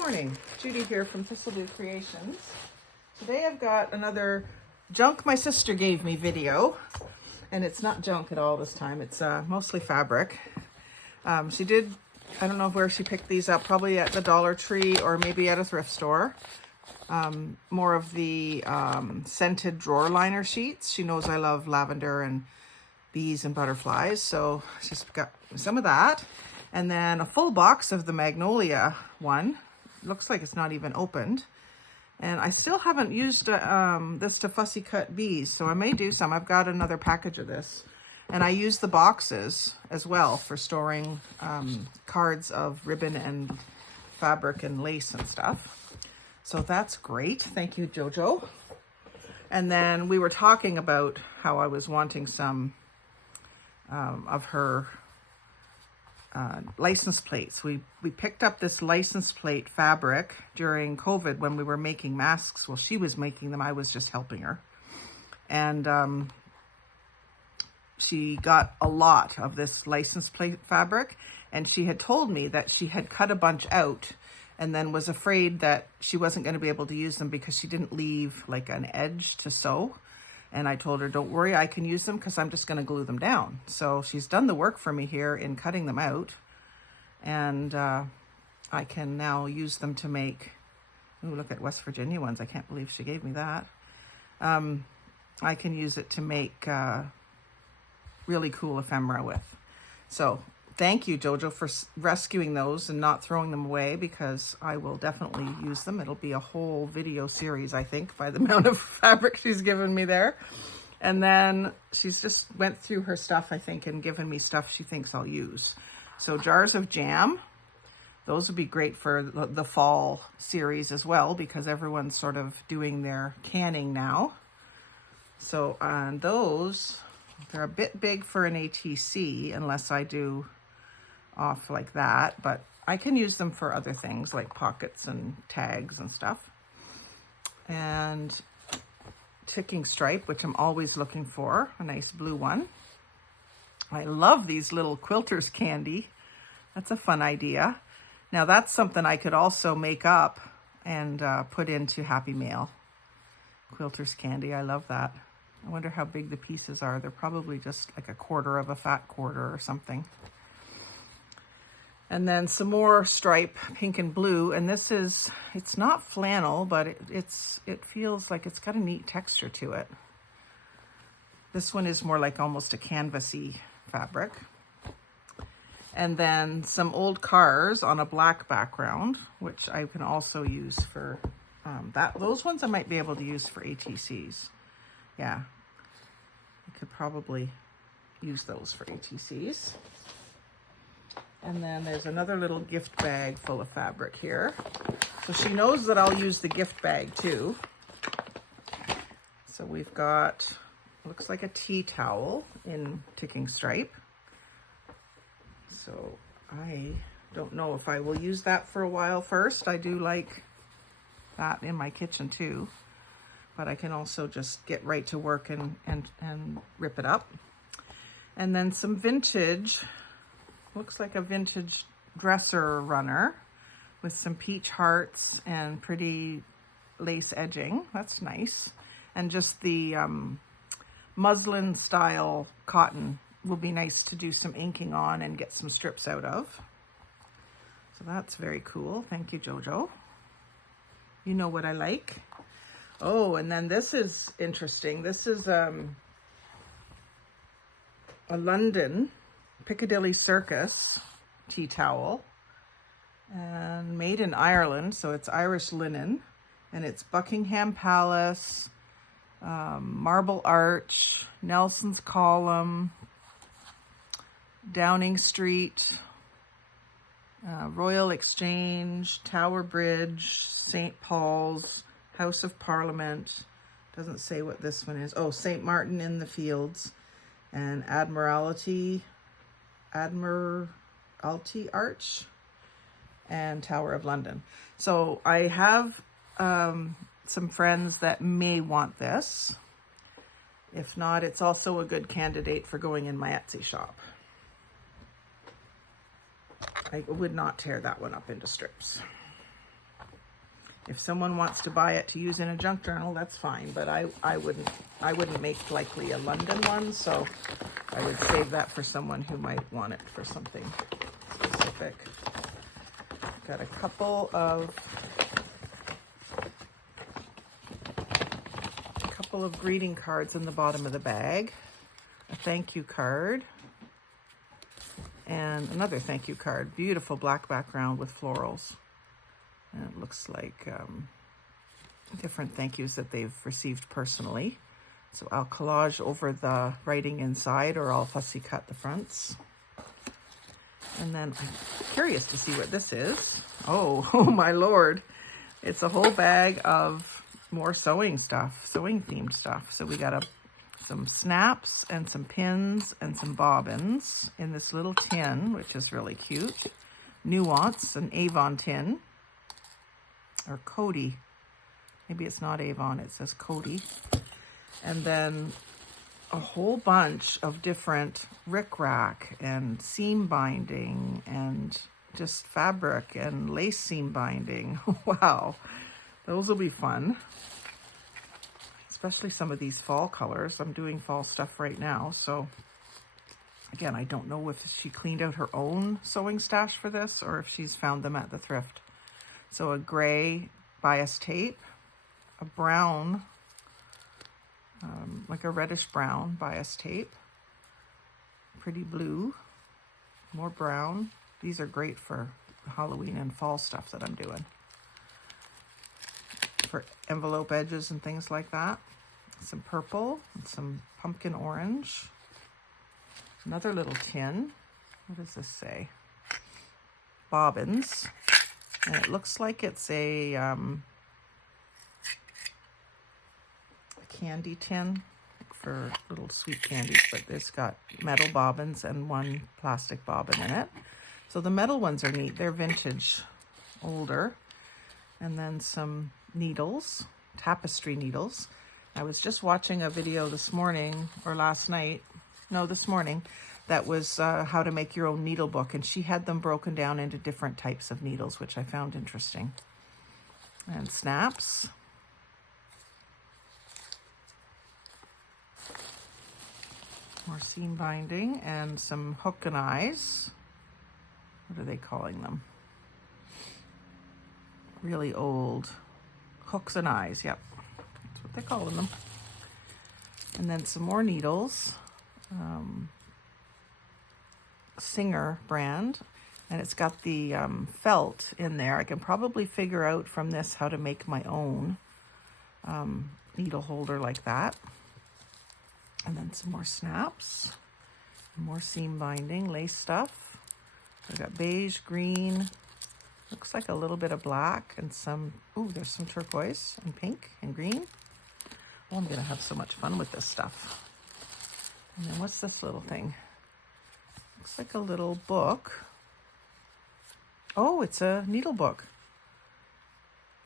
morning, Judy here from Thistledew Creations. Today I've got another junk my sister gave me video, and it's not junk at all this time. It's mostly fabric. She did, I don't know where she picked these up, probably at the Dollar Tree or maybe at a thrift store. More of the scented drawer liner sheets. She knows I love lavender and bees and butterflies, so she's got some of that. And then a full box of the magnolia one. Looks like it's not even opened. And I still haven't used this to fussy cut bees, so I may do some. I've got another package of this. And I use the boxes as well for storing cards of ribbon and fabric and lace and stuff. So that's great. Thank you, Jojo. And then we were talking about how I was wanting some of her license plates. We picked up this license plate fabric during COVID when we were making masks. Well, she was making them. I was just helping her. And she got a lot of this license plate fabric. And she had told me that she had cut a bunch out and then was afraid that she wasn't going to be able to use them because she didn't leave like an edge to sew. And I told her, don't worry, I can use them because I'm just going to glue them down. So she's done the work for me here in cutting them out. And I can now use them to make, ooh, look at West Virginia ones. I can't believe she gave me that. I can use it to make really cool ephemera with. So thank you, Jojo, for rescuing those and not throwing them away, because I will definitely use them. It'll be a whole video series, I think, by the amount of fabric she's given me there. And then she's just went through her stuff, I think, and given me stuff she thinks I'll use. So jars of jam, those would be great for the fall series as well, because everyone's sort of doing their canning now. So on those, they're a bit big for an ATC unless I do off like that, but I can use them for other things like pockets and tags and stuff. And ticking stripe, which I'm always looking for, a nice blue one. I love these little quilters candy. That's a fun idea. Now that's something I could also make up and put into Happy Mail. Quilters candy, I love that. I wonder how big the pieces are. They're probably just like a quarter of a fat quarter or something. And then some more stripe, pink and blue. And this is, it's not flannel, but it feels like it's got a neat texture to it. This one is more like almost a canvasy fabric. And then some old cars on a black background, which I can also use for that. Those ones I might be able to use for ATCs. Yeah, I could probably use those for ATCs. And then there's another little gift bag full of fabric here. So she knows that I'll use the gift bag too. So we've got, looks like a tea towel in ticking stripe. So I don't know if I will use that for a while first. I do like that in my kitchen too. But I can also just get right to work and rip it up. And then some vintage, looks like a vintage dresser runner with some peach hearts and pretty lace edging. That's nice. And just the muslin style cotton will be nice to do some inking on and get some strips out of. So that's very cool. Thank you, Jojo. You know what I like. Oh, and then this is interesting. This is a London Piccadilly Circus tea towel, and made in Ireland, so it's Irish linen, and it's Buckingham Palace, Marble Arch, Nelson's Column, Downing Street, Royal Exchange, Tower Bridge, St. Paul's, House of Parliament. Doesn't say what this one is. Oh, St. Martin in the Fields, and Admiralty Arch, and Tower of London. So I have some friends that may want this. If not, it's also a good candidate for going in my Etsy shop. I would not tear that one up into strips. If someone wants to buy it to use in a junk journal, that's fine, but I wouldn't make likely a London one, so I would save that for someone who might want it for something specific. Got a couple of greeting cards in the bottom of the bag, a thank you card, and another thank you card. Beautiful black background with florals. And it looks like different thank yous that they've received personally. So I'll collage over the writing inside, or I'll fussy cut the fronts. And then I'm curious to see what this is. Oh my Lord. It's a whole bag of more sewing stuff, sewing themed stuff. So we got some snaps and some pins and some bobbins in this little tin, which is really cute. Nuance, an Avon tin. Or Cody. Maybe it's not Avon, it says Cody. And then a whole bunch of different rickrack and seam binding and just fabric and lace seam binding. Wow, those will be fun. Especially some of these fall colors. I'm doing fall stuff right now, so again, I don't know if she cleaned out her own sewing stash for this or if she's found them at the thrift. So a gray bias tape, a brown, like a reddish brown bias tape, pretty blue, more brown. These are great for Halloween and fall stuff that I'm doing. For envelope edges and things like that. Some purple and some pumpkin orange. Another little tin. What does this say? Bobbins. And it looks like it's a candy tin for little sweet candies, but it's got metal bobbins and one plastic bobbin in it. So the metal ones are neat. They're vintage, older. And then some needles, tapestry needles. I was just watching a video this morning, or last night, no, this morning, that was how to make your own needle book, and she had them broken down into different types of needles, which I found interesting. And snaps. More seam binding and some hook and eyes. What are they calling them? Really old hooks and eyes. Yep, that's what they're calling them. And then some more needles. Singer brand, and it's got the felt in there. I can probably figure out from this how to make my own needle holder like that. And then some more snaps, more seam binding, lace stuff. We've got beige, green, looks like a little bit of black, and some, ooh, there's some turquoise and pink and green. Oh, I'm gonna have so much fun with this stuff. And then what's this little thing? Looks like a little book. Oh, it's a needle book.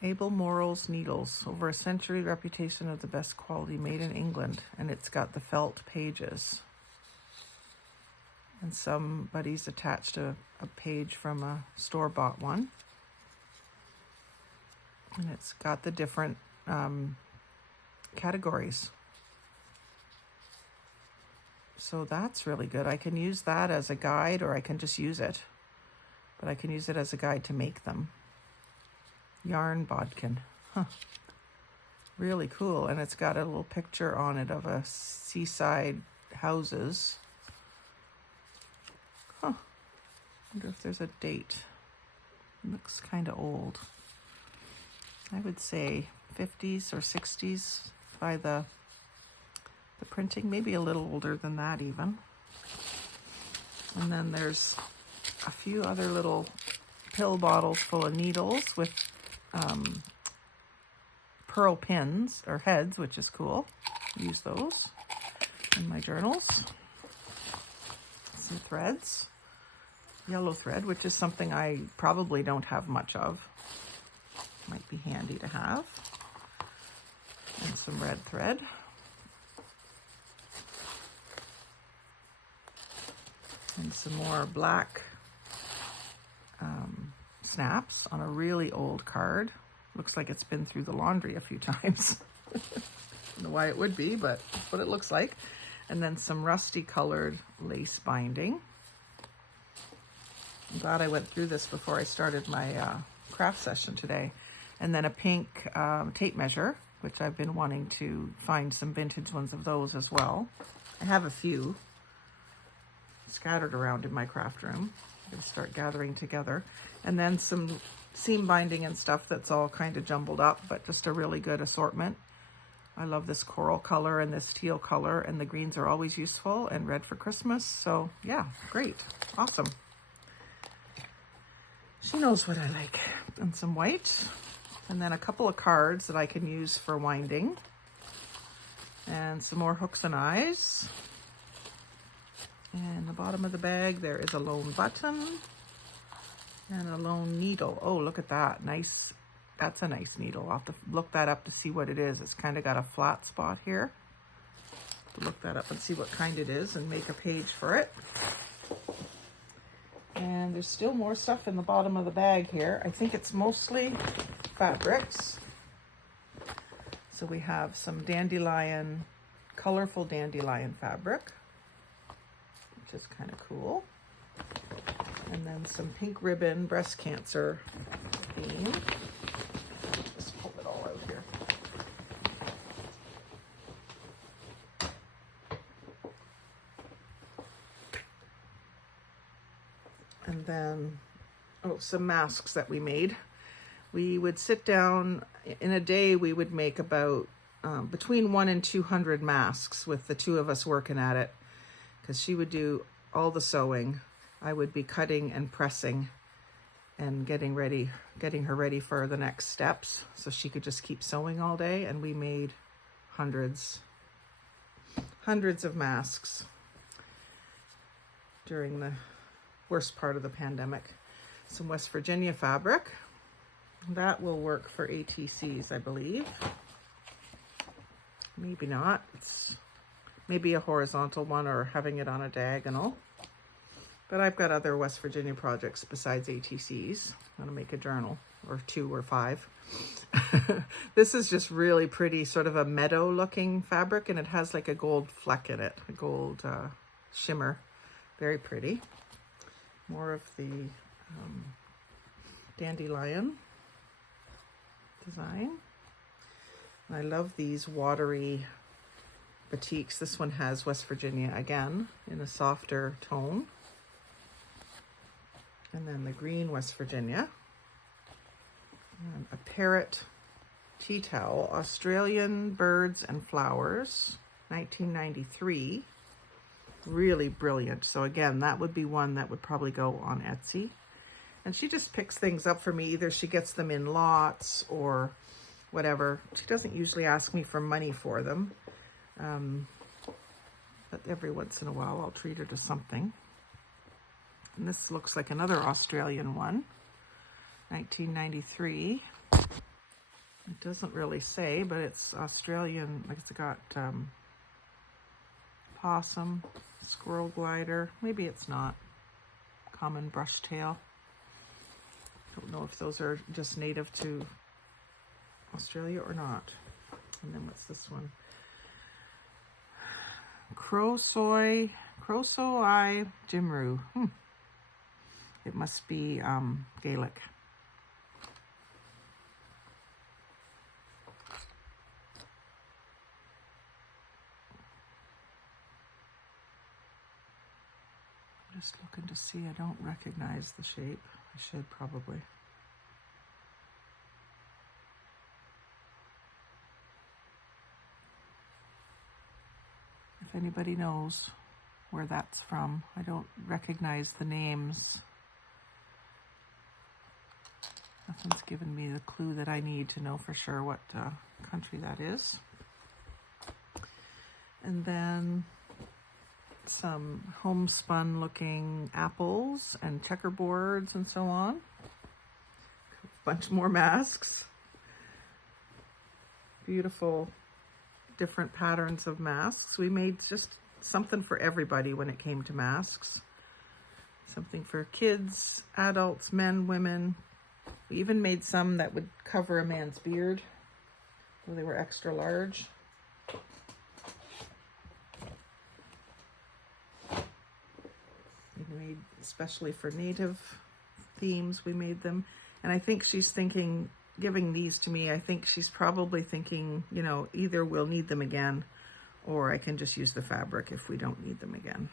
Abel Morrell's Needles, over a century reputation of the best quality, made in England. And it's got the felt pages. And somebody's attached a page from a store-bought one. And it's got the different categories. So that's really good. I can use that as a guide, or I can just use it. But I can use it as a guide to make them. Yarn bodkin. Huh. Really cool. And it's got a little picture on it of a seaside houses. Huh. Wonder if there's a date. It looks kind of old. I would say 50s or 60s by the printing, maybe a little older than that even. And then there's a few other little pill bottles full of needles with pearl pins or heads, which is cool. Use those in my journals. Some threads. Yellow thread, which is something I probably don't have much of. Might be handy to have. And some red thread. And some more black snaps on a really old card. Looks like it's been through the laundry a few times. Don't know why it would be, but that's what it looks like. And then some rusty colored lace binding. I'm glad I went through this before I started my craft session today. And then a pink tape measure, which I've been wanting to find some vintage ones of those as well. I have a few scattered around in my craft room. I'm going to start gathering together. And then some seam binding and stuff that's all kind of jumbled up, but just a really good assortment. I love this coral color and this teal color, and the greens are always useful, and red for Christmas. So yeah, great. Awesome. She knows what I like. And some white, and then a couple of cards that I can use for winding, and some more hooks and eyes. And the bottom of the bag, there is a lone button and a lone needle. Oh, look at that. Nice. That's a nice needle. I'll have to look that up to see what it is. It's kind of got a flat spot here. Look that up and see what kind it is and make a page for it. And there's still more stuff in the bottom of the bag here. I think it's mostly fabrics. So we have some dandelion, colorful dandelion fabric, which is kind of cool. And then some pink ribbon breast cancer theme. Just pull it all out here. And then, oh, some masks that we made. We would sit down, in a day we would make about between 100 and 200 masks with the two of us working at it, because she would do all the sewing. I would be cutting and pressing and getting her ready for the next steps, so she could just keep sewing all day. And we made hundreds of masks during the worst part of the pandemic. Some West Virginia fabric. That will work for ATCs, I believe. Maybe not. It's maybe a horizontal one or having it on a diagonal. But I've got other West Virginia projects besides ATCs. I'm gonna make a journal, or 2 or 5. This is just really pretty, sort of a meadow looking fabric, and it has like a gold fleck in it, a gold shimmer. Very pretty. More of the dandelion design. I love these watery batiks. This one has West Virginia again in a softer tone. And then the green West Virginia. And a parrot tea towel, Australian Birds and Flowers, 1993. Really brilliant. So again, that would be one that would probably go on Etsy. And she just picks things up for me. Either she gets them in lots or whatever. She doesn't usually ask me for money for them. But every once in a while I'll treat her to something. And this looks like another Australian one, 1993. It doesn't really say, but it's Australian. Like, it's got possum, squirrel glider. Maybe it's not. Common brush tail. Don't know if those are just native to Australia or not. And then what's this one? Crosoi Jimru. It must be Gaelic. I'm just looking to see. I don't recognize the shape. I should probably. If anybody knows where that's from, I don't recognize the names. Nothing's given me the clue that I need to know for sure what country that is. And then some homespun looking apples and checkerboards and so on. A bunch more masks. Beautiful different patterns of masks. We made just something for everybody when it came to masks. Something for kids, adults, men, women. We even made some that would cover a man's beard, so they were extra large. We made especially for native themes, we made them. And I think she's thinking, giving these to me, I think she's probably thinking, you know, either we'll need them again or I can just use the fabric if we don't need them again.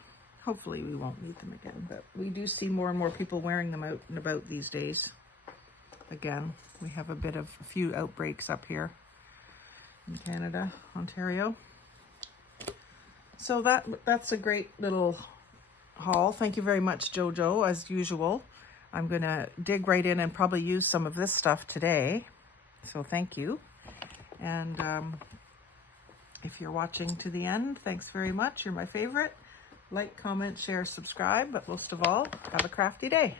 Hopefully we won't need them again, but we do see more and more people wearing them out and about these days. Again, we have a few outbreaks up here in Canada, Ontario. So that's a great little haul. Thank you very much, Jojo, as usual. I'm gonna dig right in and probably use some of this stuff today. So thank you. And if you're watching to the end, thanks very much. You're my favorite. Like, comment, share, subscribe, but most of all, have a crafty day.